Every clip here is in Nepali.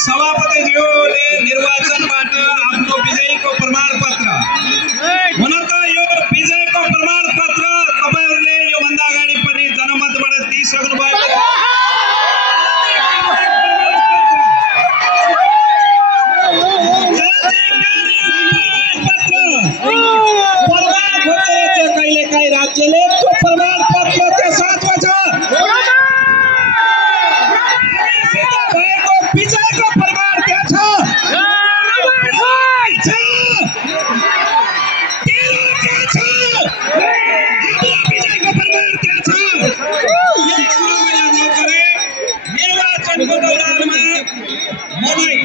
सभापतिज्यूले निर्वाचनबाट आफ्नो विजयीको प्रमाणपत्र हुन त यो विजयको प्रमाणपत्र तपाईहरुले यो भन्दा अगाडि पनि जनमतबाट दिइसक्नु भएको छ। कहिलेकाहीँ राज्यले त्यो प्रमाणपत्र त्यो साथमा छ। विजयको प्रमाण क्या छ? विजयको प्रमाण क्या छ? निर्वाचनको दौरानमा मलाई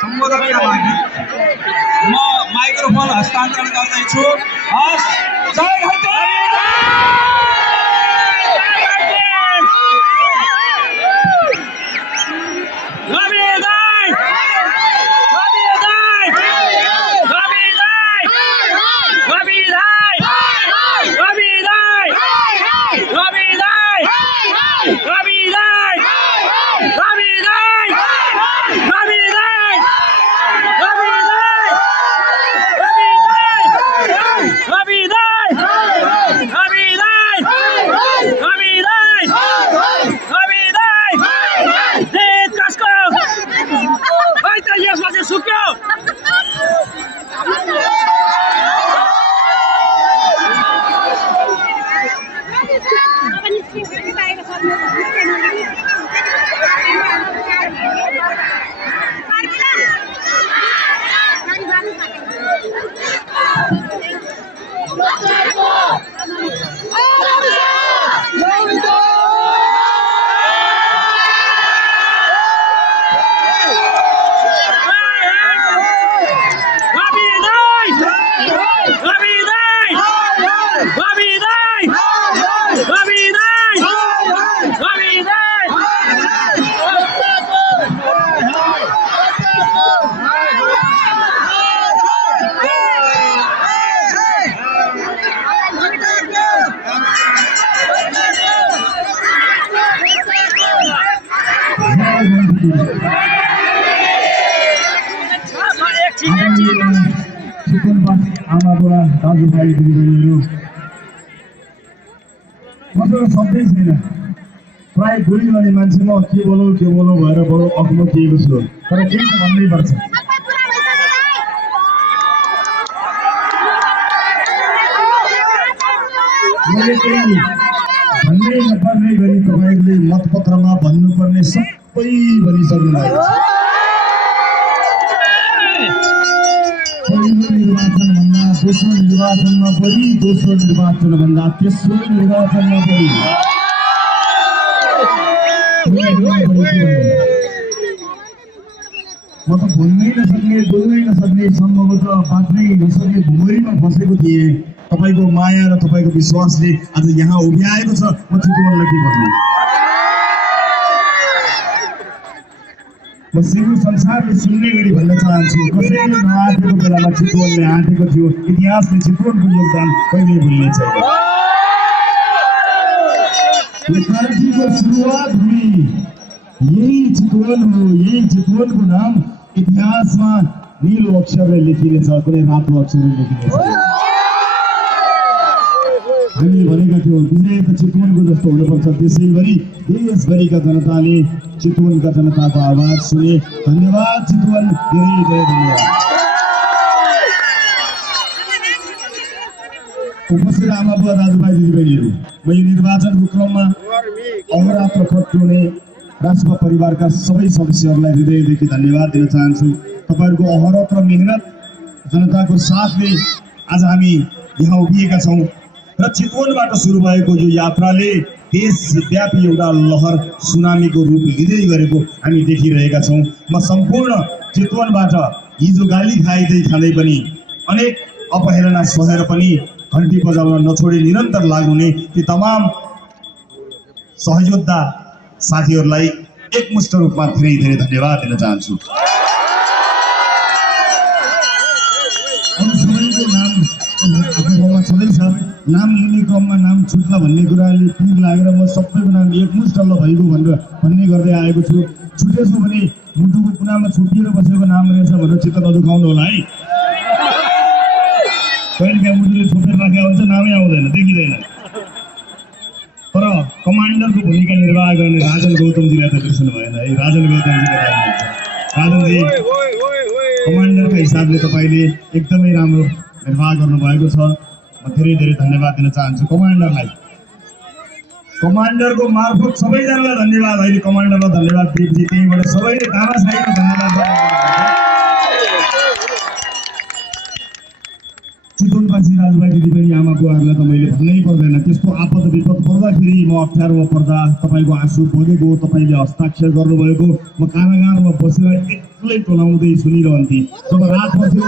सम्बोधनका लागि म माइक्रोफोन हस्तान्तरण गर्दैछु। हस्, जय घण्टे। चितवनवासी आमा बुवा दाजुभाइ दिदीबहिनीहरू मसँग शब्दै छैन। प्राय गोली गर्ने मान्छे म के बोलौँ भएर बरु अग्लो किएको छु, तर केही त भन्नै पर्छ। मैले केही भन्नै नपर्ने गरी तपाईँहरूले मतपत्रमा भन्नुपर्ने सबै भनिसक्नु भएको छ। पहिलो निर्वाचनभन्दा दोस्रो निर्वाचनमा बढी, दोस्रो निर्वाचनभन्दा तेस्रो निर्वाचनमा बढी। म त भुल्नै नसक्ने, बोल्नै नसक्ने, सम्भवतः बाँच्नै नसक्ने भुमरीमा बसेको थिएँ। तपाईँको माया र तपाईँको विश्वासले आज यहाँ उभ्याएको छ। म चितवनलाई के भन्नु, म सिङ्गो संसारले सुन्ने गरी भन्न चाहन्छु, कसैले नआँटेको बेलामा चितवनले आँटेको थियो। इतिहासले चितवनको योगदान कहिले भुल्ने छैन। क्रान्तिको सुरुवात हुने यही चितवन हो। यही चितवनको नाम इतिहासमा नीलो अक्षरले लेखिनेछ, कुनै रातो अक्षरले लेखिनेछ। हामीले भनेका थियौँ विजय त चितवनको जस्तो हुनुपर्छ। त्यसैगरी देशभरिका जनताले चितवनका जनताको आवाज सुने। धन्यवाद चितवन, धेरै धेरै धन्यवाद। उपस्थित आमा बुवा दाजुभाइ दिदीबहिनीहरू, म यो निर्वाचनको क्रममा अहोरात्र खट्ने राजसभा परिवारका सबै सदस्यहरूलाई हृदयदेखि धन्यवाद दिन चाहन्छु। तपाईँहरूको अहोरात्र मेहनत, जनताको साथले आज हामी यहाँ उभिएका छौँ र चितवनबाट सुरु भएको यो यात्राले देशव्यापी एउटा लहर सुनामीको रूप लिँदै गरेको हामी देखिरहेका छौँ। म सम्पूर्ण चितवनबाट हिजो गाली खाँदै पनि अनेक अपहेलना सहेर पनि घन्टी बजाउन नछोडी निरन्तर लाग्नुहुने ती तमाम सहयोद्धा साथीहरूलाई एकमुष्ट रूपमा धेरै धेरै धन्यवाद दिन चाहन्छु। सबैको नाम आफ्नो ठाउँमा छँदैछ, नाम लिने क्रममा नाम छुट्ला भन्ने कुराले पिर लागेर म सबैको नाम एकमुष्ट भइगयो भनेर भन्ने गर्दै आएको छु। छुटेछु भने मुटुको कुनामा छुटिएर बसेको नाम रहेछ भनेर चित्त नदुखाउनु होला है। कहिले त्यहाँ मुटुले छोपेर राखेको हुन्छ, नामै आउँदैन, देखिँदैन। तर कमान्डरको भूमिका निर्वाह गर्ने राजन गौतमजीलाई त बिर्सनु भएन है। राजन गौतमजीको नाम हुन्छ। राजनजी, कमान्डरका हिसाबले तपाईँले एकदमै राम्रो निर्वाह गर्नुभएको छ। म धेरै धेरै धन्यवाद दिन चाहन्छु कमान्डरलाई। कमान्डरको मार्फत सबैजनालाई धन्यवाद। अहिले कमान्डरलाई धन्यवाद दिएपछि त्यहीँबाट सबैले तानाशाहीमा धन्यवाद। चितवनवासी दाजुभाइ दिदीबहिनी आमा बुवाहरूलाई त मैले भन्नै पर्दैन। त्यस्तो आपद विपद पर्दाखेरि म अप्ठ्यारोमा पर्दा तपाईँको आँसु बगेको, तपाईँले हस्ताक्षर गर्नुभएको, म कारागारमा बसेर एक्लै टोलाउँदै सुनिरहन्थेँ। जब रात पर्थ्यो